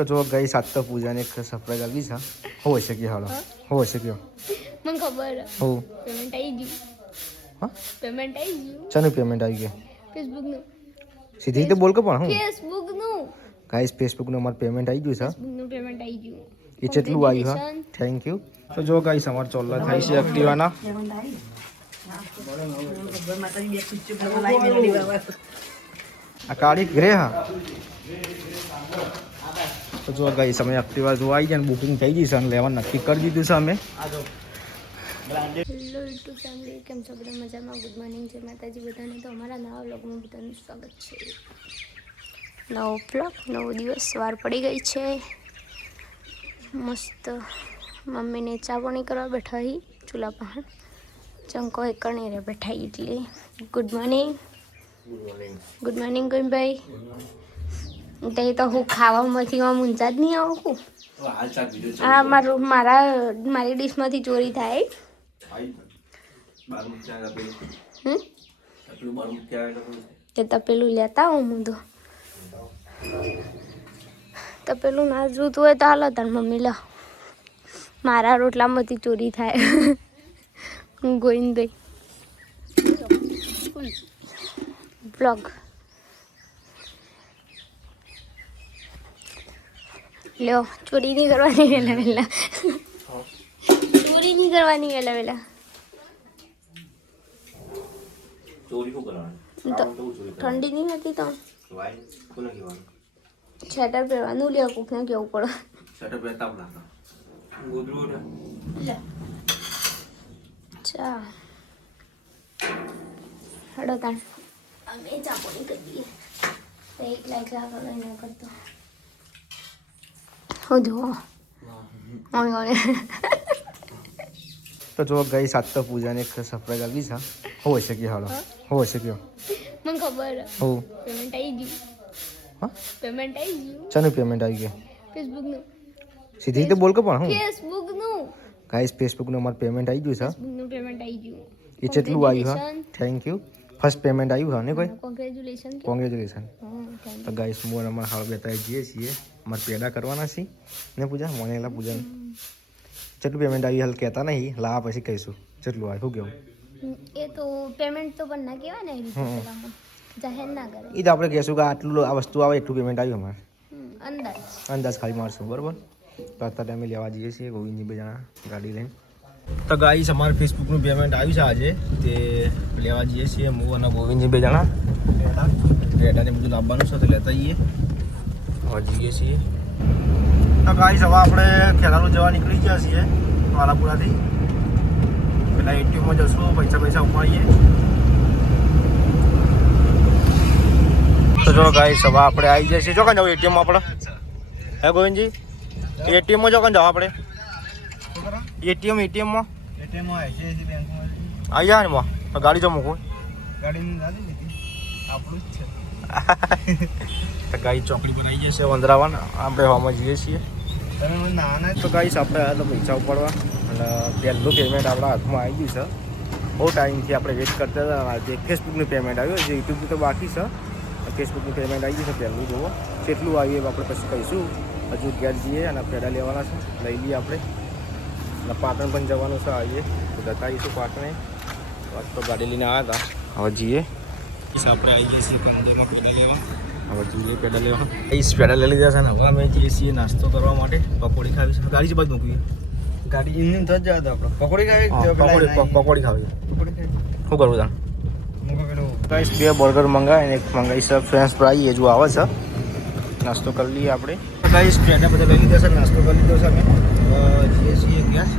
તો જો ગઈ સાત તો પૂજાને એક સરપ્રાઈઝ આપી છે હોય છે કે હાલો હોય છે કે મને ખબર હો પેમેન્ટ આવી ગયું હા પેમેન્ટ આવી ગયું ચાનું પેમેન્ટ આવી ગયું ફેસબુક નું સીધી રીતે બોલ કે પણ હું ફેસબુક નું ગાઈસ ફેસબુક નું અમારું પેમેન્ટ આવી ગયું છે ફેસબુક નું પેમેન્ટ આવી ગયું એ કેટલું આવ્યું હા થેન્ક યુ તો જો ગાઈસ અમાર ચોલ્લા થાય છે એક્ટિવાના આ કાળી ગ્રે હા તો જો ગાઈસ અમે એક્ટિવા જોવા આવી જાય ને બુકિંગ થઈ ગઈ છે અને લેવા નક્કી કરી દીધું છે અમે હેલો યુટ્યુબ ફેમિલી કેમ છો બધા મજામાં ગુડ મોર્નિંગ જય માતાજી બધાને તો અમારા નવા વ્લોગમાં બધાનું સ્વાગત છે નવો વ્લોગ નવો દિવસ સવાર પડી ગઈ છે મસ્ત મમ્મીને ચા પાણી કરવા બેઠા હી ચૂલા પર ચંકો એક કણી રે બેઠા એટલે ગુડ મોર્નિંગ ગોવિંદભાઈ તે તો હું ખાવામાંથી ઊંચા જ નહીં આવું હા મારી ડીશમાંથી ચોરી થાય તે તપેલું લેતા હું તો તપેલું ના જોતું હોય તો હાલો તાર મમ્મી લો મારા રોટલામાંથી ચોરી થાય ગોવિંદભાઈ બ્લોગ લ્યો ચોરી નહીં કરવાની વહેલા ચોરી નહીં કરવાની વહેલા તો ઠંડી નહીં હતી તો સ્વેટર પહેરવાનું લ્યો કોકને કેવું પડે ચા હડો તાણ અમે ચા પાણી કરી દઈએ એકલા લઈને કરતો હું જુઓ તો જો ગઈ સાત તો પૂજાને એક સરપ્રાઈઝ આપી છે હોય છે કે હાલો હોય છે કે મને ખબર હો પેમેન્ટ આવી ગયું હા પેમેન્ટ આવી ગયું ચાનું પેમેન્ટ આવી ગયું ફેસબુક નું સીધી રીતે બોલ કે પણ હું ફેસબુક નું ગાઈસ ફેસબુક નું અમારું પેમેન્ટ આવી ગયું છે ફેસબુક નું પેમેન્ટ આવી ગયું એ કેટલું આવ્યું હા થેન્ક યુ ફર્સ્ટ પેમેન્ટ આવ્યું હા ને કોઈ કોંગ્રેચ્યુલેશન કોંગ્રેચ્યુલેશન તો ગાઈસ હું અમારા હાલ બેતા જઈએ છીએ અમારે પેડા કરવાના છીએ ને પૂજા મોનેલા પૂજાને કેટલું પેમેન્ટ આવ્યું હાલ કહેતા નહીં લા પછી કહીશું કેટલું આવ્યું શું કેવું એ તો પેમેન્ટ તો પણ ના કહેવાય ને જાહેર ના કરે એ તો આપણે કહેશું કે આટલું આ વસ્તુ આવે એટલું પેમેન્ટ આવ્યું અમારે અંદાજ ખાલી મારશું બરાબર તો અત્યારે અમે લેવા જઈએ છીએ ગોવિંદજી બજાના ગાડી લઈને તો ગાઈસ અમારે ફેસબુકનું પેમેન્ટ આવ્યું છે આજે તે લેવા જઈએ છીએ હું અને ગોવિંદજી બે જણા ડેટાને બધું લાવવાનું છે તો લેતા જઈએ હવે જઈએ છીએ તો ગાઈસ હવે આપણે ખેલાનું જવા નીકળી ગયા છીએ વાલાપુરાથી પેલા એટીએમમાં જશું પૈસા ઉપાડીએ તો જો ગાઈસ હવે આપણે આવી જઈએ છીએ જો કાં જવું એટીએમમાં આપણે હે ગોવિંદજી એટીએમમાં જો કાં જાવ આપણે એટીએમમાં આવી જાય ને ગાડી જો મૂકું ગાડી ચોકડી પર આવી જશે વંદરાવાન આપણે હવામાં જઈએ છીએ તો ગાઈસ આપણે તો પૈસા ઉપાડવા અને પહેલું પેમેન્ટ આપણા હાથમાં આવી ગયું છે બહુ ટાઈમથી આપણે વેઇટ કરતા હતા આજે ફેસબુકનું પેમેન્ટ આવ્યું જે યુટ્યુબ તો બાકી છે ફેસબુકનું પેમેન્ટ આવી ગયું છે પહેલું જુઓ કેટલું આવ્યું આપણે પછી કહીશું હજુ ઘેર જઈએ અને પેડા લેવાના છે લઈ લઈએ આપણે અને પાટણ પણ જવાનું છે આવીએ તો જતા આવીશું પાટણે તો ગાડી લઈને આવ્યા હતા હવે જઈએ આપણે આવી જઈએ છીએ કંદોરમાં પેડા લેવા હવે જઈએ પેડા લેવા પેડા લઈ લીધા છે ને હવે અમે જઈએ છીએ નાસ્તો કરવા માટે પકોડી ખાવી છે ગાડી જ બાજુ મૂકવી ગાડી ઇન્જિન થઈ જાય તો આપણે પકોડી ખાવી પકોડી ખાવી શું કરવું તાણ ગાઈસ બે બર્ગર મંગાવીને એક મંગાવી છે ફ્રેન્ચ ફ્રાઈ એ જો આવે છે નાસ્તો કરી લઈએ આપણે ગાઈસ પેડા બધા લઈ લીધા છે નાસ્તો કરી લીધો છે અમે જઈએ છીએ ગેસ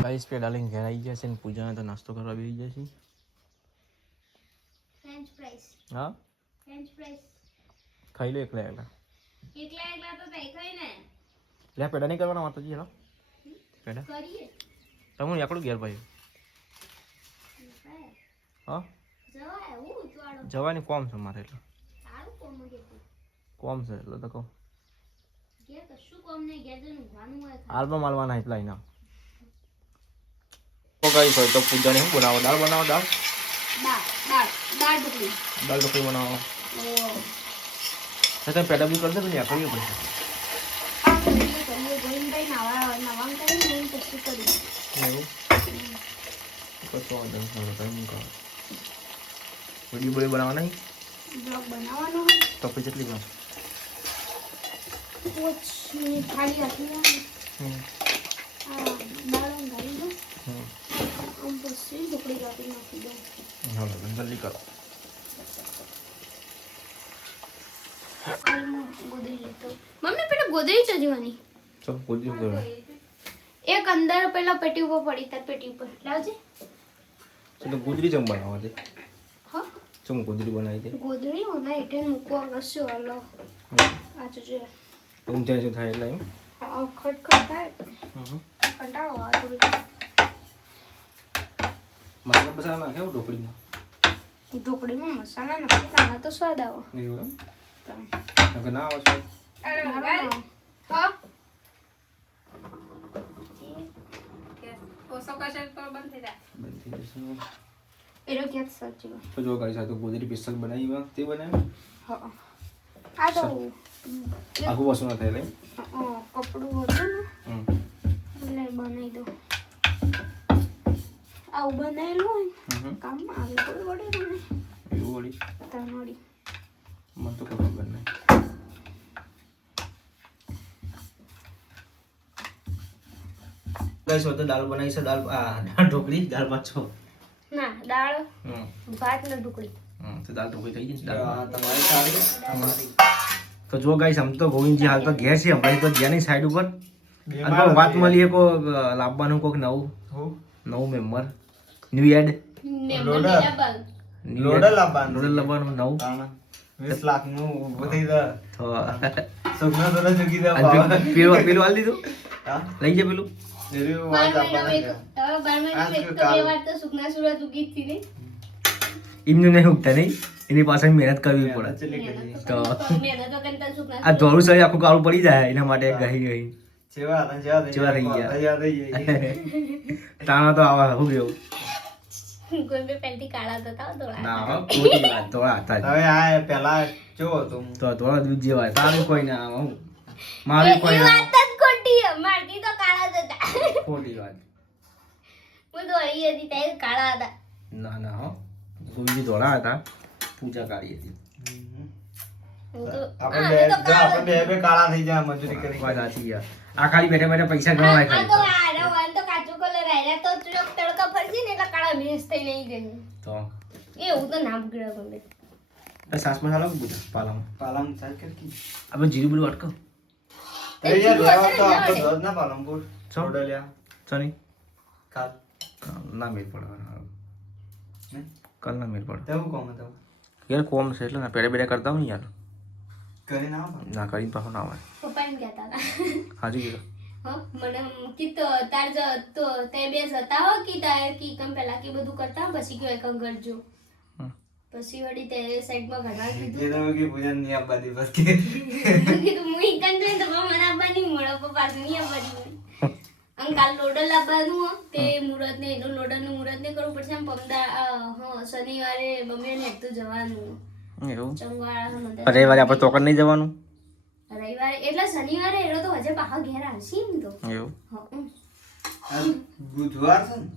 ગાઈસ પેડા લઈને ઘેર આવી ગયા છે ને પૂજાને તો નાસ્તો કરવા બેસી ગયા છે ફ્રેન્ચ ફ્રાઈસ હા ફ્રેન્ચ ફ્રાઈસ ખાઈ લો એકલા એકલા તો તઈ ખાઈ ને લે પેડા નહીં કરવાના માતાજી હેલો પેડા કરીએ તો હું એકલું ઘેર ભાઈ હા જવાય હું ચોડો જવાની કોમ છે મારે એટલે સારું કોમ કે કોમ છે એટલે તો કહું કે કશું કોમ નહીં કે જનું ઊંઘવાનું હોય હાલમાં માલવાના એટલા એના તો કઈ હોય તો પૂજાને શું બનાવો દાળ દાળ ઢોકળી બનાવો તમે પેડા બી કરતો ને આખો પડશે ગોવિંદભાઈ નવા કરીને પછી કરી એવું કશો વાંધો નહીં કંઈ કરો વિડીયો બોડી બનાવવા નહીં બ્લોગ બનાવવાનો તો પછી કેટલી વાર 5 મિનિટ ખાલી રાખી દાળ ગાળી દો આમ પછી ઢોકળી કાપી નાખી દો હા જલ્દી કરો ગોદરી લેતો મમ્મી પેલા ગોદરી ચજવાની ચો ગોદરી કરો એક અંદર પેલા પેટી ઉપર પડી તાર પેટી ઉપર લાવજે તો ગોદરી ચમ બનાવવા દે હા ચમ ગોદરી બનાવી દે ગોદરી હોના એટલે મૂકવા ગસ્યો હાલો આ જો ઊંચાઈ શું થાય એટલે એમ ખટખટ થાય કંટાળો આ થોડી મસાલા બસાલા નાખે ઢોકળીમાં ઢોકળીમાં મસાલા નાખી તાના તો સ્વાદ આવો એવું એમ ના આવે છે હા બંધ થઈ જશે એનો ક્યાં સાચી વાત તો જો ગાઈસ આ તો ગોદરી પિસ્તલ બનાવી વા તે બનાવ્યું હા આ તો આખું વસ્તુ ના થાય લે કપડું હતું ને એટલે બનાવી દો આવું બનાવેલું હોય કામમાં આવે કોઈ વડે મને એવું વળી તનોડી મને તો કોઈ ખબર નહીં ગાઈસ તો દાળ બનાવી છે દાળ ઢોકળી દાળ ભાત છો ના દાળ ભાત ને ઢોકળી તો દાળ ઢોકળી થઈ ગઈ દાળ તમારી સારી તો જો ગાઈસ આમ તો ગોવિંદજી હાલ તો ઘેર છે હમણાં તો ઘેરની સાઈડ ઉપર અને વાત મળી કો લાવવાનું કોઈક નવું મેમ્બર ન્યુ એડ લોડર લાવવાનું નવું 20 લાખ નું ઉભો થઈ જા તો સુખના તો જગી દે પેલું હાલ દીધું લઈ જા પેલું એમને નહીં ઉગતા નહીં એની પાછળ મહેનત કરવી પડે તો આ ધોળું શરીર આખું કાળું પડી જાય એના માટે ગઈ ગઈ જેવા થઈ ગયા તાણા તો આવા હું ગયો ના ખોટી વાત ધોળા હતા હવે આ પેલા જો હતું તો ધોળા દૂધ જેવા તારું કોઈ ના આવે હું મારું કોઈ ના ખોટી વાત ના ના હો ગોવિંદજી ધોળા હતા પૂજા કાઢી હતી આપણે બે કાળા થઈ જાય મજૂરી કરી વાત સાચી યાર આ ખાલી બેઠા બેઠા પૈસા ગણવાય ખાલી તો સાસ મસાલો બધા પાલમ પાલમ ચાલ કર કી આપણે જીરું બધું અટકો યાર તો આપણે રોજ ના પાલમપુર છો? છોડલ્યા ચની કાલ ના મેળ પડે કાલ ના મેળ પડે તેવું કોમ હતું યાર કોમ છે એટલે ના પેડે બેડે કરતા હોય ને યાર કરી ના ના કરીને પાછો ના આવે હાજી કીધું મને કીધું તાર તો તે બે જતા હો કે તાર કી કમ પેલા કે બધું કરતા પછી કયો એકમ કરજો પછી વળી તે સાઈડમાં ઘણા કીધું એ તો કે પૂજન ની આબાદી બસ કે કીધું હું ઈકન જઈને તો મને આપવાની મળો પાછું નહીં આપવાની અંકાલ લોડર લાવવાનું તે મુહૂર્ત ને એનું લોડર નું મુહૂર્ત ને કરવું પડશે આમ શનિવારે મમ્મી ને હેઠું જવાનું એવું ચંગવાળા રવિવારે આપણે ચોકડ નહીં જવાનું રવિવારે એટલે શનિવારે એનો તો હજે પાછા ઘેર આવશે એમ તો એવું બુધવાર છે ને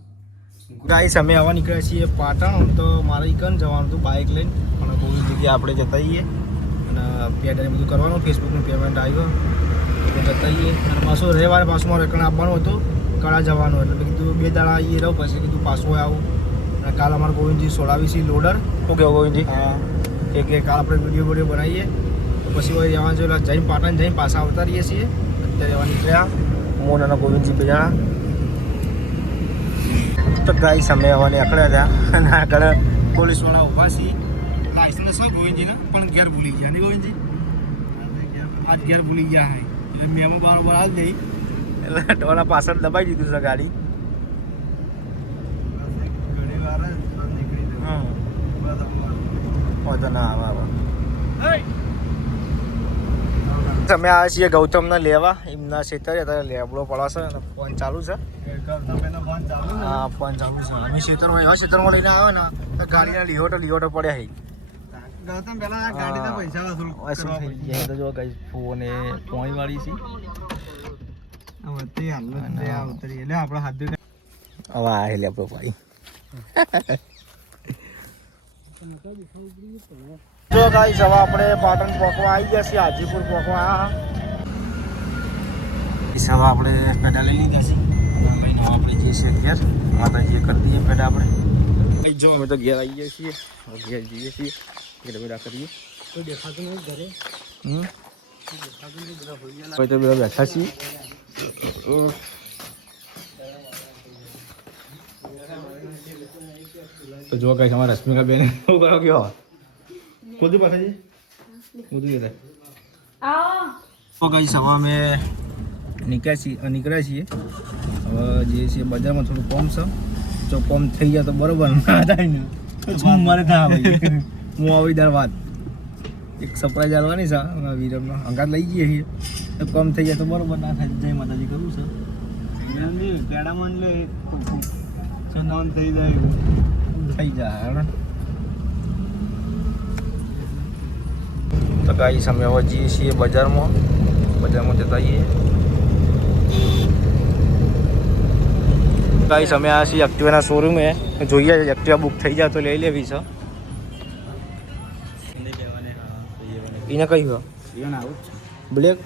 ગાઈસ અમે આવવા નીકળ્યા છીએ પાટણ તો મારે ઈકન જવાનું હતું બાઇક લઈને અને કોઈ જગ્યાએ આપણે જતા રહીએ અને પેડ બધું કરવાનું ફેસબુકનું પેમેન્ટ આવ્યું તો જતા રહીએ અને પાછું રવિવારે પાછું મારે એકણ આવવાનું હતું કળા જવાનું એટલે મેં કીધું 2 દાડા આવીએ રહું પછી કીધું પાછું આવું અને કાલ અમારે ગોવિંદજી સોડાવી છે લોડર શું કહેવું ગોવિંદજી હા કે કાલ આપણે વિડીયો બનાવીએ તો પછી વળી જવાનું છે એટલે જઈને પાટણ જઈને પાછા આવતા રહીએ છીએ અત્યારે આવવા નીકળ્યા મોન અને ગોવિંદજી બે જણા તો ગાઈસ અમે આવવાને અકળ્યા હતા અને આગળ પોલીસવાળા ઊભા છીએ લાઇસન્સ હોય ગોવિંદજીને પણ ઘેર ભૂલી ગયા નહીં ગોવિંદજી આજ ઘેર ભૂલી ગયા હે એટલે મેમો બરાબર આવી જઈ એટલે ટોલા પાછળ દબાઈ દીધું છે ગાડી ઘણી વાર જ નીકળી હા બસ તો ના આવે અમે આવ્યા છીએ ગૌતમને લેવા એમના ખેતરે અત્યારે લેબડો પડશે અને ફોન ચાલુ છે હા ફોન ચાલુ છે અમે ખેતરમાં એવા ખેતરમાં લઈને આવ્યો ને તો ગાડીના લીહોટો પડ્યા છે ગૌતમ પેલા આ ગાડીના પૈસા વસૂલ વસૂલ થઈ ગયા તો જો ગાઈસ ફોન એ પોઈ વાળી છે વત્તી હાલ તે આ ઉતરી એટલે આપણો હાથ દે હવે આ લે આપણો ભાઈ જો ગાઈસ હવે આપણે પાટણ પહોંચવા આવી ગયા છીએ હાજીપુર પહોંચવા હવે આપણે પેડા લઈ લીધા છે લઈને આપણે જઈએ છીએ ઘેર માતાજીએ કરી દઈએ પેડા આપણે જો અમે તો ઘેર આવી ગયા છીએ ઘેર જઈએ છીએ પેડા કરીએ કોઈ દેખાતું નહીં ઘરે કોઈ તો બધા બેઠા છીએ તો જો કઈ અમારા રશ્મિકા બેન શું કરો કયો ખુદ પાછા ખુદ તો કઈ સવા અમે નીકળ્યા છીએ હવે જે છે બજારમાં થોડું કોમ છે જો કોમ થઈ જાય તો બરોબર ના થાય ને મારે થાય ભાઈ હું આવી દર વાત એક સરપ્રાઈઝ આવવાની છે વિરમનો અંગાત લઈ જઈએ છીએ તો કોમ થઈ જાય તો બરોબર ના થાય જય માતાજી કરવું છે પેડા મન લે ચંદન થઈ જાય થઈ જાય તો ગાઈસ અમે હવે જઈએ છીએ બજારમાં જતા આવીએ ગાઈસ અમે આ છીએ એક્ટિવાના શોરૂમે જોઈએ એક્ટિવા બુક થઈ જાય તો લઈ લેવી છે એને કઈ હોય બ્લેક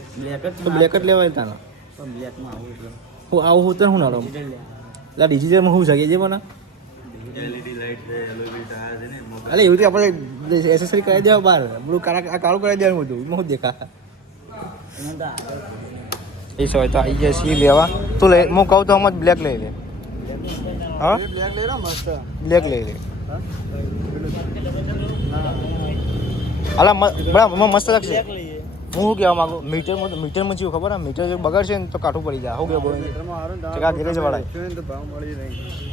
તો બ્લેક જ લેવાય તારા હું આવું હું તો શું ના રહું એટલે ડિજિટલમાં શું છે જે મને અરે એવું તો આપણે એસેસરી કરાવી દેવા બહાર બધું કાળું કરાવી દેવાનું બધું એમાં શું દેખા એ સમય તો આવી જાય છીએ લેવા તું લે હું કહું તો આમ જ બ્લેક લઈ લે હા બ્લેક લઈ લો મસ્ત બ્લેક લઈ લે અલા બરાબર મસ્ત લાગશે હું શું કહેવા માંગુ મીટરમાં જેવું ખબર મીટર જો બગડશે ને તો કાઠું પડી જાય શું કહેવું ગેરેજ વાળા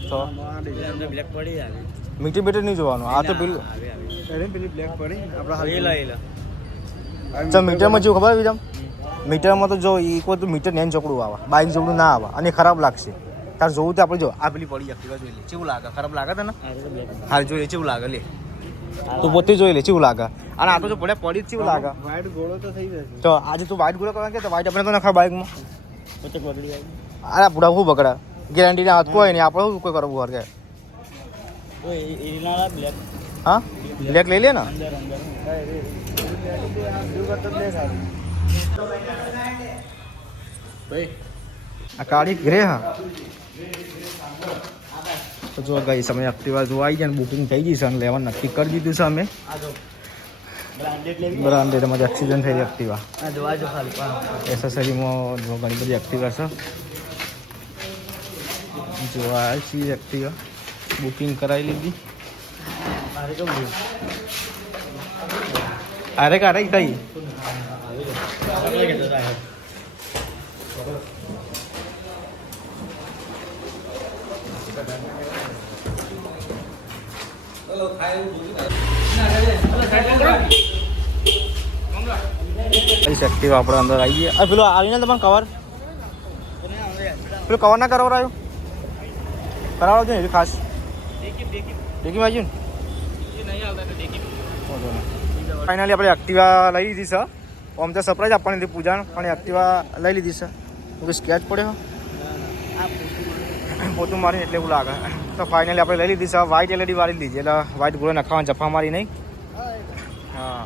તો મીટર બેટર નહીં જોવાનું આ તો પેલું બ્લેક પડી ચાલ મીટરમાં જેવું ખબર બીજા મીટરમાં તો જો એ કોઈ તો મીટર નેન ચોકડું આવે બાઇક ચોકડું ના આવે અને ખરાબ લાગશે તારે જોવું તો આપણે જો આ પેલી પડી એક્ટિવા જોઈ લે કેવું લાગે ખરાબ લાગે તને હાલ જોઈ લે કેવું લાગે લે તું પોતે જોઈ લે કેવું લાગે અને આ તો જો પડે પડી જ કેવું લાગે વાઈટ ગોળો તો થઈ જશે તો આજે તું વાઈટ ગોળો કરવા કે તો વાઈટ આપણે તો નખા બાઇકમાં અરે પૂરા શું બગડા ગેરંટી ના હાથ કોઈ નહીં આપણે શું કોઈ કરવું ઘર કે હા બ્લેક લઈ લે ને આ કાળી ગ્રે હા તો જો ગઈ સમય એક્ટિવા જો આવી જાય ને બુકિંગ થઈ ગઈ છે અને લેવાનું નક્કી કરી દીધું છે અમે બ્રાન્ડેડમાં જ એક્સિડન્ટ થઈ એક્ટિવા એસેસરીમાં જો ઘણી બધી એક્ટિવા છે જોવા આવી છીએ એક્ટિવા બુકિંગ કરાવી લીધી અરે કારે કઈ એક્ટિવા આપણે અંદર આવીએ આ પેલો આવીને તમારે કવર પેલું કવર ના કરાવરાયું કરાવડાવજો ને ખાસ ડેકીમાં આવ્યું ને ફાઇનલી આપણે એક્ટિવા લઈ લીધી છે આમ તો સરપ્રાઈઝ આપવાની હતી પૂજાને પણ એક્ટિવા લઈ લીધી છે બધું સ્કેચ પડ્યો પોતું મારીને એટલે એવું લાગે તો ફાઇનલી આપણે લઈ લીધી છે વ્હાઇટ એલઈડી વાળી લીધી એટલે વ્હાઇટ ગોળો નખાવાની જફા મારી નહીં હા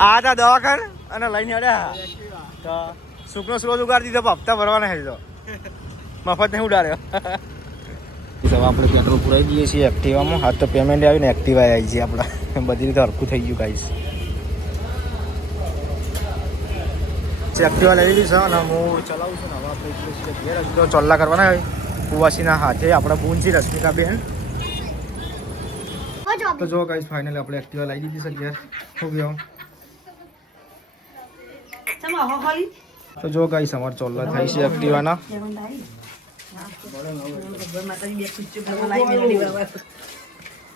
આ હતા દવાખાને અને લઈને અડ્યા તો સુખનો સ્લોજ ઉગાડી દીધો હપ્તા ભરવાના છે તો મફત નહીં ઉડાડ્યો હવે આપણે પેટ્રોલ પુરાઈ દઈએ છીએ એક્ટિવામાં હાથ તો પેમેન્ટ આવીને એક્ટિવા આવી છે આપણે બધી રીતે હરખું થઈ ગયું ગાઈસ એક્ટિવા લઈ લીધી છે અને હું ચલાવું છું ને હવે આપણે ઘેર હજુ તો ચોલ્લા કરવાના હોય કુવાસીના હાથે આપણા બૂનથી રશ્મિકા બેન તો જો ગાઈસ ફાઇનલી આપણે એક્ટિવા લઈ દીધી છે ઘેર શું ગયો તો જો ગાઈસ અમારે ચોલ્લા થઈ છે એક્ટિવાના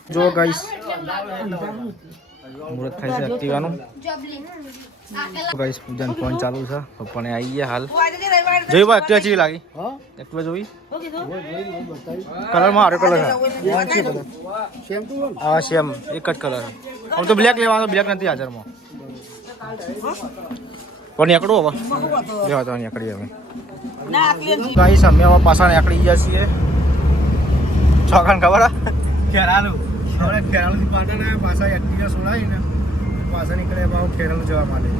જો ગાઈસ મુહૂર્ત થાય છે એક્ટિવાનું ગાઈસ પૂજન ફોન ચાલુ છે પપ્પાને આવી ગયા હાલ જોઈ બા એક્ટિવા ચીવી લાગી એક્ટિવા જોઈ કલરમાં આરો કલર છે હા સેમ એક જ કલર આમ તો બ્લેક લેવાનો, બ્લેક નથી હાજરમાં. પણ નીકળું હવે લેવા તો નીકળી હવે ગાઈસ. અમે હવે પાછા નીકળી ગયા છીએ ચોકાને ખબર ખેરાલું. આપણે ખેરાલુથી પાટણ પાછા એક્ટિવા સોડાવીને પાછા નીકળે ભાવ ખેરાલું જવા માટે.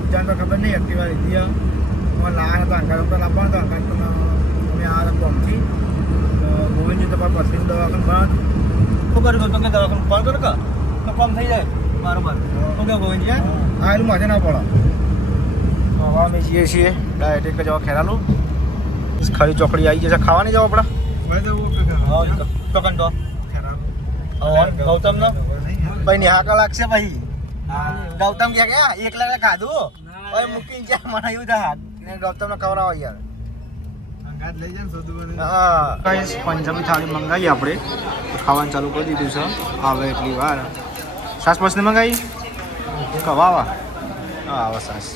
બીજાને તો ખબર નહીં એક્ટિવા લીધી લાયા હતા અંગાર તો લાવવાનો હતો. અંગાર તો અમે આ કોમથી ગોવિંદજી તો પછી દવાખાનું બંધ. શું કર્યું તો કે દવાખાનું કોલ કરો તો કોમ થઈ જાય બરોબર. શું કહે ગોવિંદજી હા એનું માથે ના પડે. હવે અમે જઈએ છીએ ડાયરેક્ટ એક જવા ખેરાલું. ખરી ચોકડી આવી જશે. ખાવાની જાવ આપણે ટોકન તો ગૌતમ નો ભાઈ નિહાકા લાગશે ભાઈ. ગૌતમ ક્યાં એકલા ખાધું ભાઈ મૂકીને જ્યાં મને એવું થાય ગૌતમ ને ખવડાવો યાર. હા પંજાબી થાળી મંગાવી આપણે ખાવાનું ચાલુ કરી દીધું છે. આવે એટલી વાર સાસ પછી મંગાવી કવાવા હા આવે સાસ.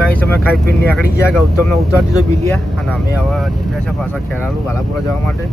ગાઈસ અમે ખાઈ પીને નીકળી ગયા. ગૌતમને ઉતારી દીધો બિલિયા અને અમે હવે નીકળ્યા છે પાછા ખેરાલું વાલાપુરા જવા માટે.